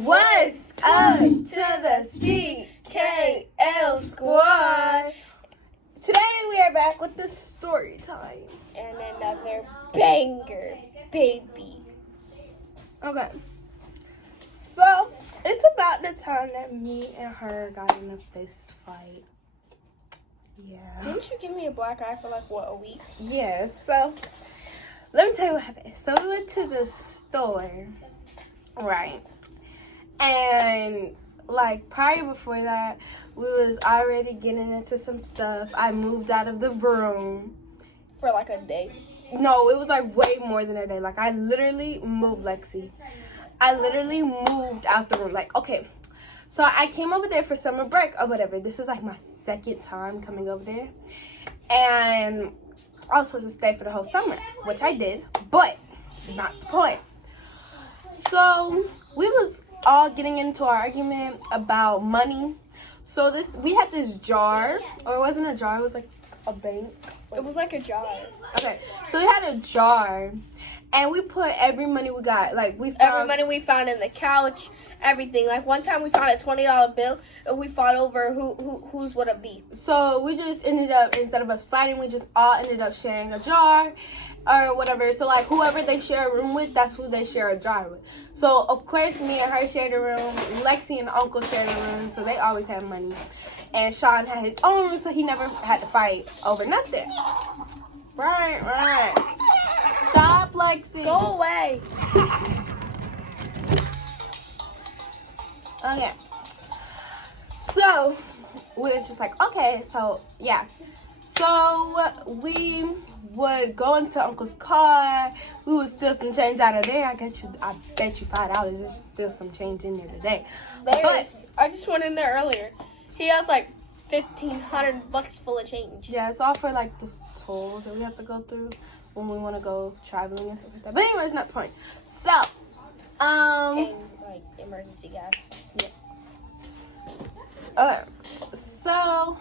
What's up to the CKL squad? Today we are back with the story time. And another banger, baby. Okay. So, it's about the time that me and her got in a fist fight. Yeah. Didn't you give me a black eye for a week? Yeah, so let me tell you what happened. So we went to the store, right? And prior before that, we was already getting into some stuff. I moved out of the room. For a day. No, it was way more than a day. I literally moved Lexi. I literally moved out the room. Okay. So I came over there for summer break or whatever. This is my second time coming over there. And I was supposed to stay for the whole summer, which I did, but not the point. So we was all getting into an argument about money. So we had this jar, or it wasn't a jar, it was a bank. It was a jar. Okay, so we had a jar, and we put every money we got. Every money we found in the couch, everything. One time we found a $20 bill, and we fought over whose would it be. So we just ended up, instead of us fighting, we just all ended up sharing a jar or whatever. So whoever they share a room with, that's who they share a jar with. So of course me and her shared a room. Lexi and Uncle shared a room, so they always had money. And Sean had his own room, so he never had to fight over nothing. Right. Stop, Lexi. Go away. Okay. So we was just okay, so yeah. So we would go into Uncle's car. We would steal some change out of there. I bet you $5. There's still some change in there today. I just went in there earlier. He has $1,500 full of change. Yeah, it's all for this toll that we have to go through when we want to go traveling and stuff like that. But anyways, not the point. So, And emergency gas. Yeah. Okay. So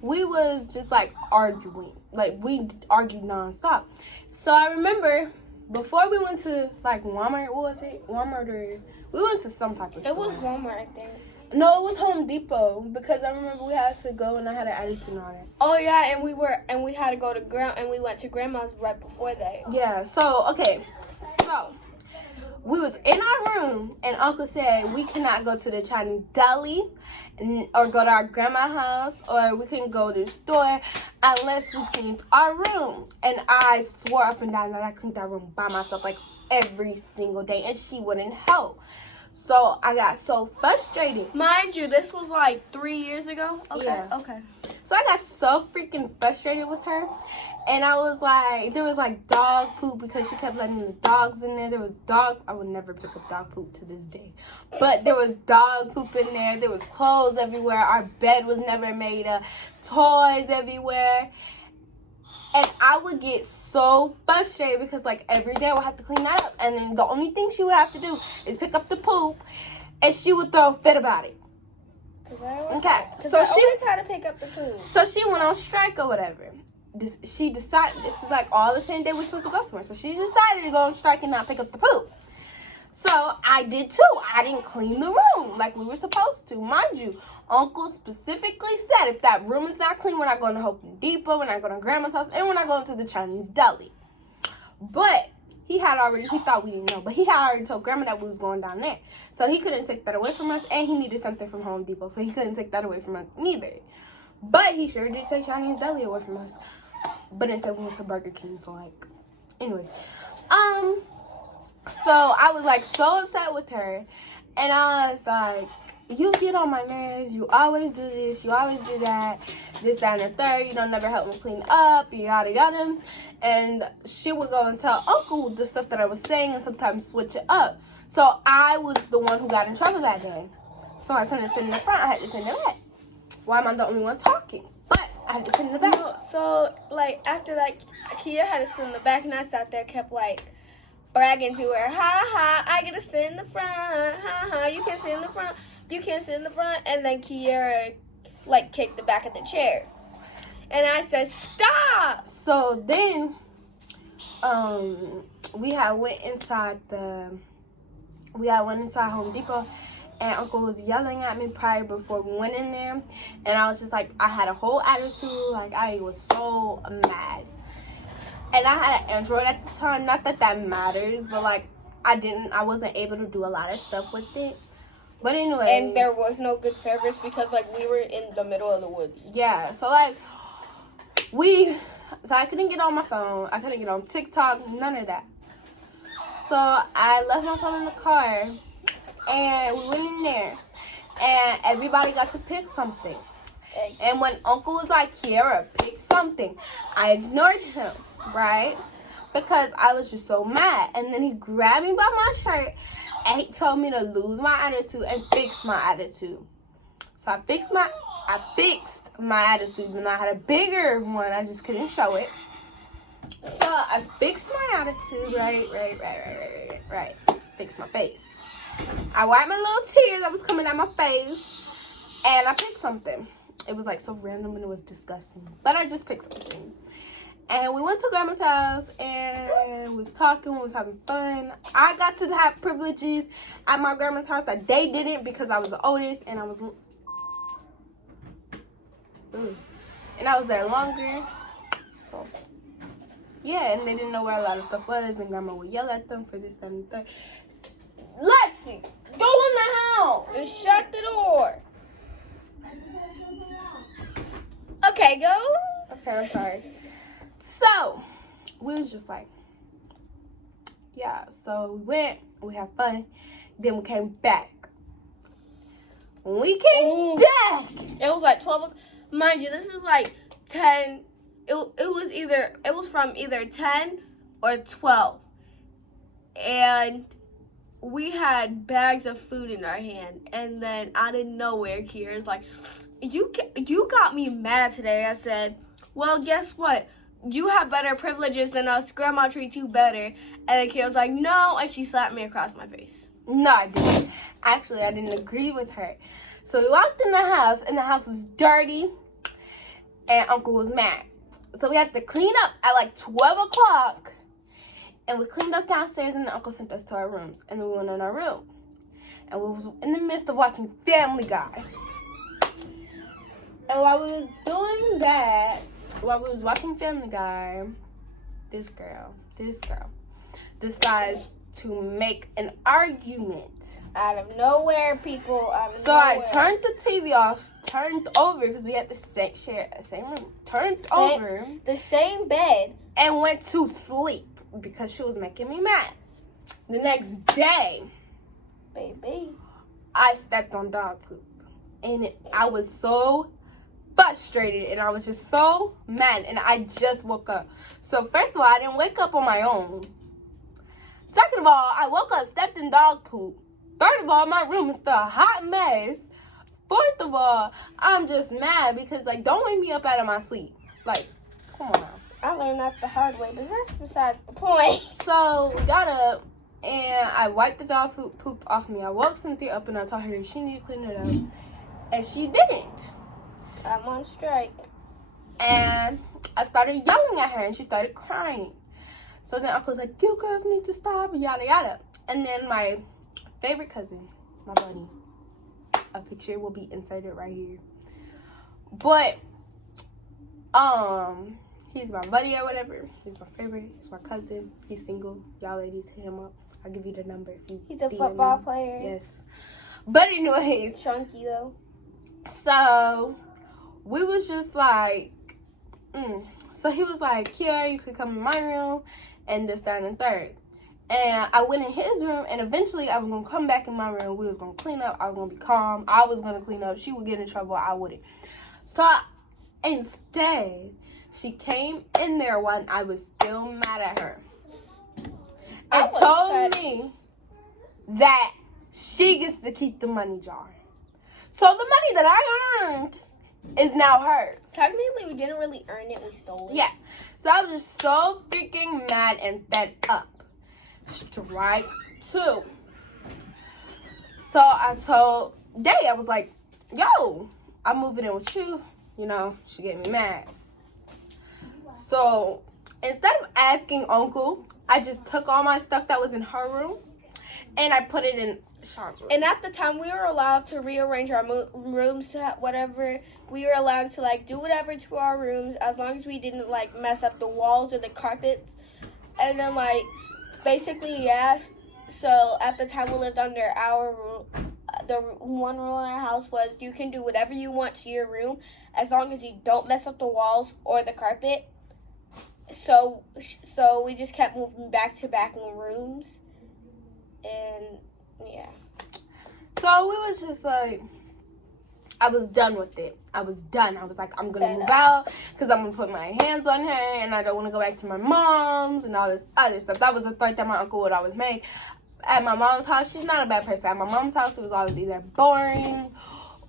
we was just arguing. We argued nonstop. So I remember before we went to Walmart. What was it? Walmart or we went to some type of store. It was Walmart, I think. No, it was Home Depot because I remember we had to go and I had an attitude on it. Oh yeah, and we had to go to we went to Grandma's right before that. Yeah. So okay. So we was in our room and Uncle said we cannot go to the Chinese deli or go to our grandma's house or we can go to the store unless we cleaned our room. And I swore up and down that I cleaned that room by myself every single day and she wouldn't help. So I got so frustrated. Mind you, this was 3 years ago. Okay. Yeah. Okay. So I got so freaking frustrated with her. And I was there was dog poop because she kept letting the dogs in there. There was I would never pick up dog poop to this day. But there was dog poop in there. There was clothes everywhere. Our bed was never made up. Toys everywhere. And I would get so frustrated because every day I would have to clean that up. And then the only thing she would have to do is pick up the poop and she would throw a fit about it. Okay. So she always had to pick up the poop. So she went on strike or whatever. She decided, this is all the same day we're supposed to go somewhere. So she decided to go on strike and not pick up the poop. So I did too. I didn't clean the room like we were supposed to. Mind you, Uncle specifically said if that room is not clean, we're not going to Home Depot, we're not going to Grandma's house, and we're not going to the Chinese deli. But he thought we didn't know, but he had already told Grandma that we was going down there. So he couldn't take that away from us, and he needed something from Home Depot, so he couldn't take that away from us neither. But he sure did take Chinese deli away from us. But instead we went to Burger King, so anyways. So I was so upset with her, and I was you get on my nerves, you always do this, you always do that, this, that, and the third, you don't never help me clean up, yada, yada. And she would go and tell Uncle the stuff that I was saying and sometimes switch it up. So I was the one who got in trouble that day. So I couldn't sit in the front, I had to sit in the back. Why am I the only one talking? But I had to sit in the back. No, so, after that, Kia had to sit in the back, and I sat there, kept, bragging to her, ha, I get to sit in the front, ha, you can't sit in the front, you can't sit in the front, and then Kiera, kicked the back of the chair. And I said, stop! So then, we had went inside the We had one inside Home Depot, and Uncle was yelling at me prior before we went in there, and I was just like, I had a whole attitude, like I was so mad. And I had an Android at the time, not that that matters, but like I wasn't able to do a lot of stuff with it. But anyway, And there was no good service because like we were in the middle of the woods. yeah, so like so I couldn't get on my phone, I couldn't get on TikTok, none of that. So I left my phone in the car, and we went in there, and everybody got to pick something. And when Uncle was like, Kiara, pick something, I ignored him, right? Because I was just so mad. And then he grabbed me by my shirt, and he told me to lose my attitude and fix my attitude. So I fixed my attitude, and I had a bigger one, I just couldn't show it. So I fixed my attitude, right. Fixed my face. I wiped my little tears that was coming out my face, and I picked something. It was like so random and it was disgusting, but I just picked something. And we went to Grandma's house and we was talking, we was having fun. I got to have privileges at my grandma's house that they didn't because I was the oldest and I was there longer. So yeah, and they didn't know where a lot of stuff was, and Grandma would yell at them for this, that, and the third. Lexi, go in the house And shut the door. Okay, go. Okay, I'm sorry. So, we was just like, yeah, so we went, we had fun, then we came back. When we came back, It was like 12. Mind you, this is like 10. It was from either 10 or 12. And we had bags of food in our hand. And then out of nowhere, Kira's like, you got me mad today. I said, well, guess what? You have better privileges than us. Grandma treats you better. And then Kira was like, no. And she slapped me across my face. no, I didn't. Actually, I didn't agree with her. So we walked in the house, and the house was dirty, and Uncle was mad. So we had to clean up at like 12 o'clock, and we cleaned up downstairs, and then Uncle sent us to our rooms, and then we went in our room. And we was in the midst of watching Family Guy. And while we was doing that, while we was watching Family Guy, this girl decides to make an argument. Out of nowhere, people. So I turned the TV off, turned over, because we had to share the same room, over, the same bed, and went to sleep because she was making me mad. The next day, baby, I stepped on dog poop, and I was so frustrated, and I was just so mad, and I just woke up. So first of all, I didn't wake up on my own. Second of all, I woke up, stepped in dog poop. Third of all, my room is still a hot mess. Fourth of all, I'm just mad because, like, don't wake me up out of my sleep. Like, come on now. I learned that the hard way, but that's besides the point. So we got up, and I wiped the dog poop off me. I woke Cynthia up, and I told her she needed to clean it up, and she didn't. I'm on strike. And I started yelling at her, and she started crying. So then Uncle was like, you girls need to stop, yada, yada. And then my favorite cousin, my buddy, a picture will be inserted right here. But, he's my buddy or whatever. He's my favorite. He's my cousin. He's single. Y'all ladies hit him up. I'll give you the number if you He's a DM football me. player. Yes. But anyways. Chunky, though. So, we was just like, So he was like, Kiara, you could come in my room, and this, that, and the third. And I went in his room, and eventually I was going to come back in my room. We was going to clean up. I was going to be calm. I was going to clean up. She would get in trouble. I wouldn't. So instead, she came in there when I was still mad at her and told me that she gets to keep the money jar. So the money that I earned is now hers. Technically, we didn't really earn it. We stole it. Yeah. So I was just so freaking mad and fed up. Strike 2. So I told Day, I was like, yo, I'm moving in with you. You know, she get me mad. So instead of asking Uncle, I just took all my stuff that was in her room and I put it in Sean's room. And at the time, we were allowed to rearrange our rooms to whatever. We were allowed to, like, do whatever to our rooms as long as we didn't, like, mess up the walls or the carpets. And then, like, basically, yes. So at the time, we lived under our rule. The one rule in our house was you can do whatever you want to your room as long as you don't mess up the walls or the carpet. So we just kept moving back to back in rooms. And, yeah. So we was just like, I was done with it. I was done. I was like, I'm going to move Fed out because I'm going to put my hands on her and I don't want to go back to my mom's and all this other stuff. That was the threat that my uncle would always make. At my mom's house, she's not a bad person. At my mom's house, it was always either boring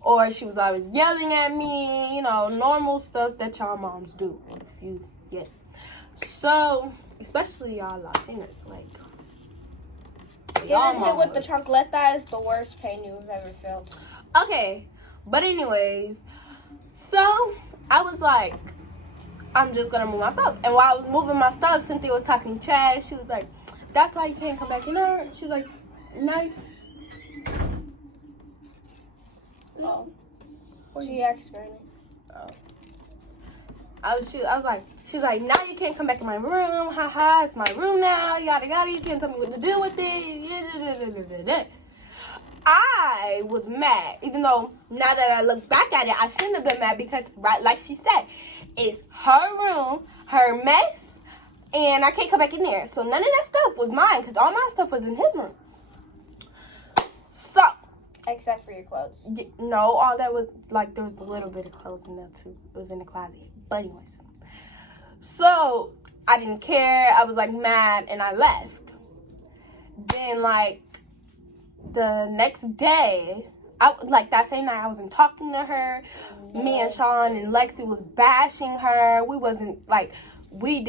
or she was always yelling at me. You know, normal stuff that y'all moms do. If you get. So, especially y'all Latinas, like. Getting hit with the chancleta is the worst pain you've ever felt. Okay, but anyways, so I was like, I'm just gonna move my stuff. And while I was moving my stuff, Cynthia was talking trash. She was like, that's why you can't come back in there. She's like, no. Oh. She asked for it. Oh. I was like, she's like, now you can't come back in my room. Ha ha, it's my room now. Yada yada. You can't tell me what to do with it. I was mad, even though now that I look back at it, I shouldn't have been mad because, right, like she said, it's her room, her mess, and I can't come back in there. So none of that stuff was mine because all my stuff was in his room. So. Except for your clothes. No, all that was, like, there was a little bit of clothes in there, too. It was in the closet. But anyways. So, I didn't care. I was, like, mad, and I left. Then, like, the next day, that same night, I wasn't talking to her. Me and Sean and Lexi was bashing her. We wasn't, like, we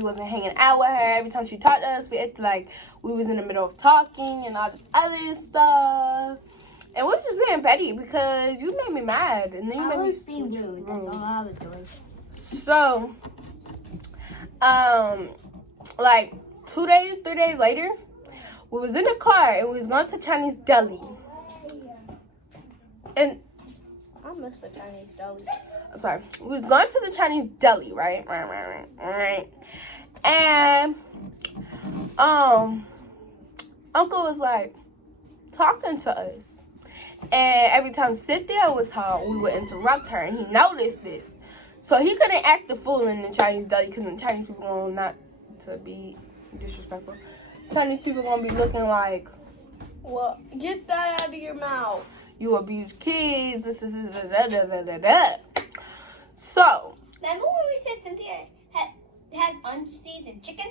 wasn't hanging out with her. Every time she talked to us, we acted like we was in the middle of talking and all this other stuff. And we were just being petty because you made me mad. And then you made me switch rude. That's all I was doing. So, like 3 days later, we was in the car and we was going to Chinese deli. And I miss the Chinese deli. I'm sorry. We was going to the Chinese deli, right? Right. And Uncle was like talking to us. And every time Cynthia was home, we would interrupt her. And he noticed this. So he couldn't act the fool in the Chinese deli because the Chinese people are not to be disrespectful. Chinese people going to be looking like, well, get that out of your mouth. You abuse kids. So. Remember when we said Cynthia has unseasoned chicken?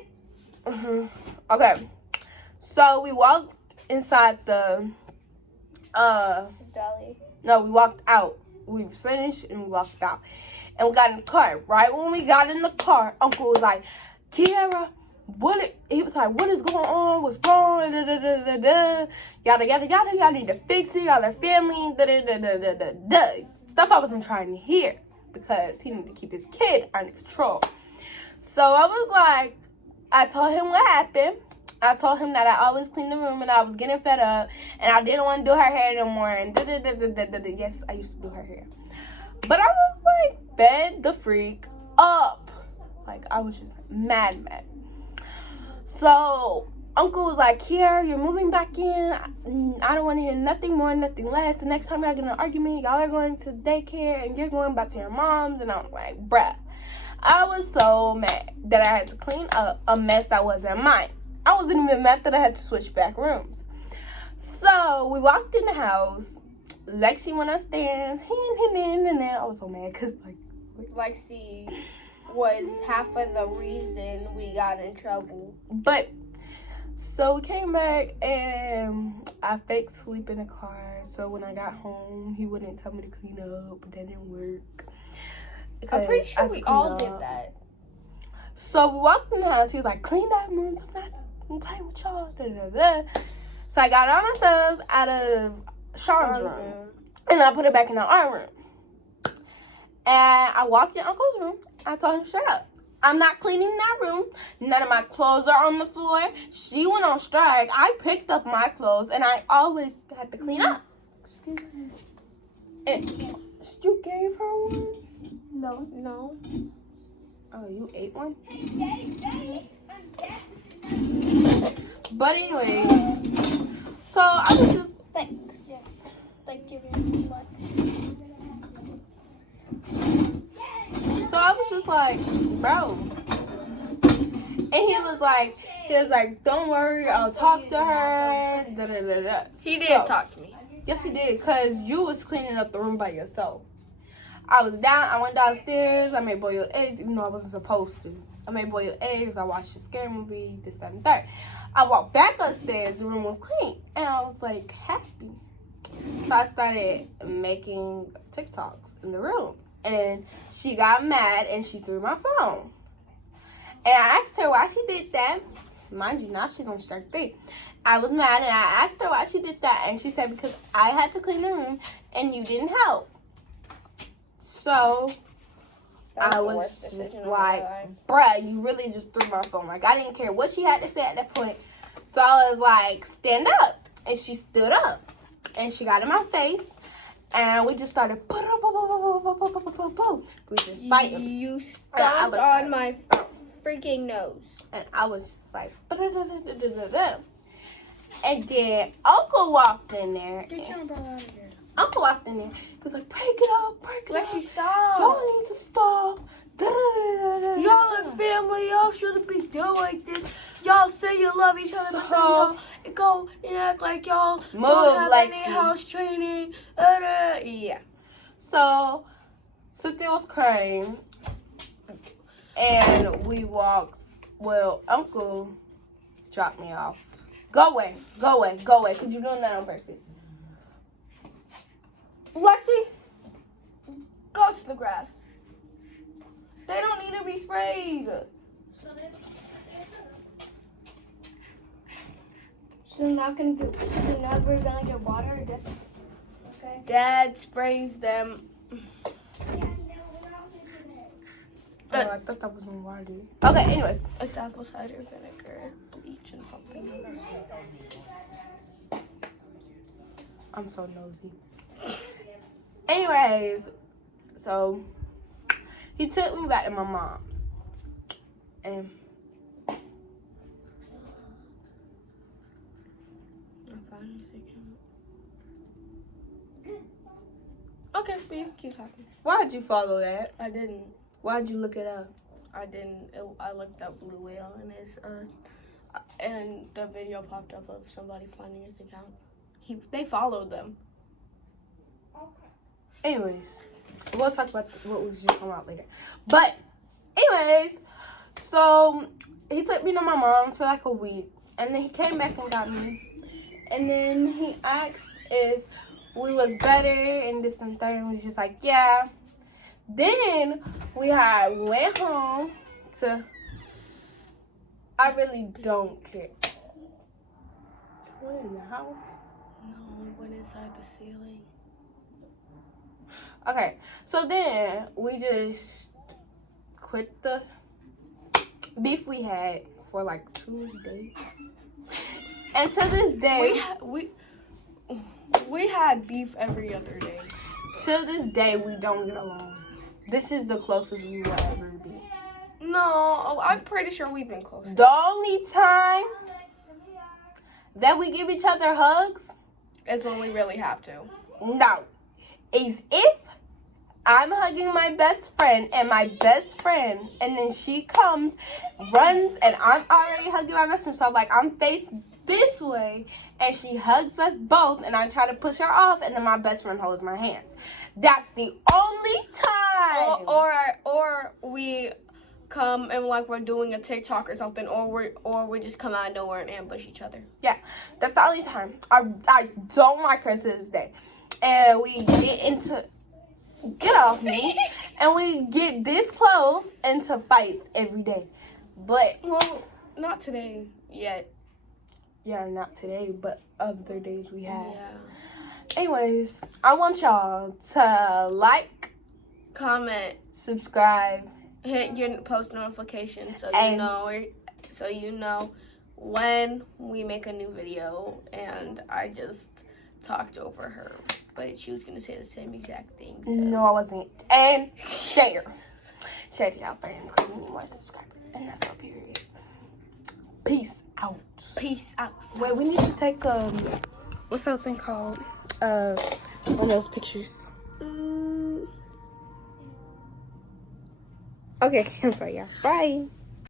Okay. So we walked inside the deli. No, we walked out. We finished and we walked out. And we got in the car. Right when we got in the car, Uncle was like, Kiara, he was like, what is going on? What's wrong? Yada, yada, yada. Y'all need to fix it. Y'all are family. Stuff I wasn't trying to hear because he needed to keep his kid under control. So I was like, I told him what happened. I told him that I always clean the room and I was getting fed up and I didn't want to do her hair no more. And yes, I used to do her hair. But I was like, fed the freak up. Like, I was just mad. So, Uncle was like, Kiara, you're moving back in. I don't want to hear nothing more, nothing less. The next time y'all get in an argument, y'all are going to daycare and you're going back to your mom's. And I'm like, bruh. I was so mad that I had to clean up a mess that wasn't mine. I wasn't even mad that I had to switch back rooms. So, we walked in the house. Lexi went upstairs. I was so mad because, like... Lexi was half of the reason we got in trouble. But, so we came back and I faked sleep in the car. So when I got home, he wouldn't tell me to clean up. But that didn't work. I'm pretty sure we all did that. So we walked in the house. He was like, clean that room. I'm playing with y'all. So I got all my stuff out of Sean's room. And I put it back in our room. And I walked in Uncle's room. I told him, shut up. I'm not cleaning that room. None of my clothes are on the floor. She went on strike. I picked up my clothes, and I always had to clean up. And you gave her one? No. Oh, you ate one? But anyway, so I was just Thanks. Yeah. Thank you very much. So I was just like, bro. And he was like, don't worry, I'll talk to her. Da, da, da, da. He didn't talk to me. Yes, he did, because you was cleaning up the room by yourself. I went downstairs, I made boiled eggs, even though I wasn't supposed to. I made boiled eggs, I watched a scary movie, this, that, and that. I walked back upstairs, the room was clean, and I was like happy. So I started making TikToks in the room. And she got mad and she threw my phone. And I asked her why she did that. Mind you, now she's on strike 3. I was mad and I asked her why she did that. And she said because I had to clean the room and you didn't help. So I was just like, bruh, you really just threw my phone. Like, I didn't care what she had to say at that point. So I was like, stand up. And she stood up. And she got in my face. And we just started, we just fighting. You stomped on my freaking nose. And I was just like, and then Uncle walked in there. Get your umbrella out of here. Uncle walked in there. He was like, break it up. Let you stop. Y'all need to stop. Y'all are family. Y'all shouldn't be doing like this. Y'all say you love each other, but then y'all go and act like y'all don't have like any house training. Yeah. So Cynthia was crying, and we walked. Well, Uncle dropped me off. Go away, because you're doing that on purpose. Lexi, go to the grass. They don't need to be sprayed. So you're never gonna get water, I guess. Okay. Dad sprays them. Oh, I thought that was in water. Okay, anyways. It's apple cider vinegar, bleach, and something else. I'm so nosy. Anyways, so he took me back to my mom's. And Okay, but you can keep talking. why'd you follow that? I didn't. Why'd you look it up? I didn't. I looked up Blue Whale and and the video popped up of somebody finding his account. They followed them. Anyways, we'll talk about what we just talking about later. But, anyways, so he took me to my mom's for like a week. And then he came back and got me. And then he asked if we was better and this and that. And we was just like, yeah. Then we went home to... I really don't care. What in the house? No, we went inside the ceiling. Okay, so then we just quit the beef we had for like 2 days. And to this day, we had beef every other day. To this day, we don't get along. This is the closest we will ever be. No, I'm pretty sure we've been close. The only time that we give each other hugs is when we really have to. No, is if I'm hugging my best friend and my best friend, and then she comes, runs, and I'm already hugging my best friend. So I'm faced this way, and she hugs us both, and I try to push her off, and then my best friend holds my hands. That's the only time. Or we come and we're doing a TikTok or something, or we just come out of nowhere and ambush each other. Yeah, that's the only time. I don't like her to this day, and we get off me, and we get this close into fights every day. But not today yet. Yeah, not today, but other days we have. Yeah. Anyways, I want y'all to like, comment, subscribe, hit your post notifications so And- you know when we make a new video. And I just talked over her, but she was gonna say the same exact thing. So. No, I wasn't. And share it out, friends, because we need more subscribers. And that's our period. Peace out. Peace out. Wait, we need to take what's that thing called? One of those pictures. Okay, I'm sorry, y'all. Bye.